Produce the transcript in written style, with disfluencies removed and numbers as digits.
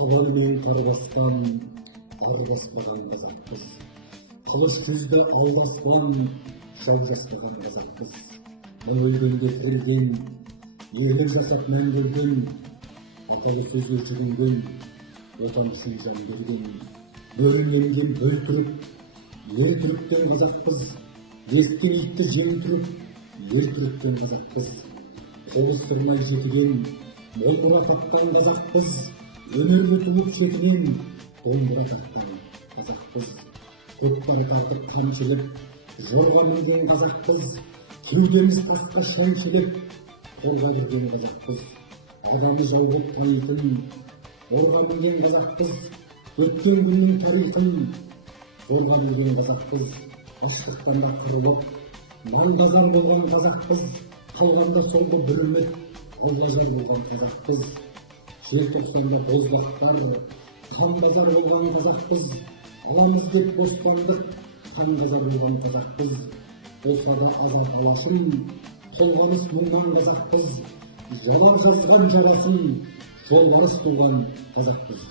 Табан мен қар басқан, ар баспаған қазақпыз. Қылыш жүзді алдаспан, жау жаспаған қазақпыз. Мың өлгенге тірілген, ерлік жасап мән берген, ақылы сөзге жүгінген, отан үшін жан берген. Бөрін емген бөлтірік, ер түріктен қазақпыз. Естен итті жең түрік, ер түріктен қазақпыз. Қолы сырмай жетіген, мол мұра тапқан қазақпыз. Өмір өтіліп шетінен, домбыра тапқан қазақпыз. Көкпар тартып қамшылып, жорға мінген қазақпыз. Кеудеміз тасқа шәмшіліп, қорға кірген қазақпыз. Адамы жау болып танитын, орға мінген қазақпыз. Өткен күннің тарихын, зорға білген қазақпыз. Аштықтан да қырылып, маңғазар болған қазақпыз. Қалғанда солды бір үміт, алғажар болған қазақпыз. Желтоқсанда боздақтар, қанбазар болған қазақпыз. Аламыз деп бостандық, қанбазар болған қазақпыз. Болса да азат алашын, толғаныс мұңнан қазақпыз. Жолар жазған жарасын, жолбарыс туған қазақпыз.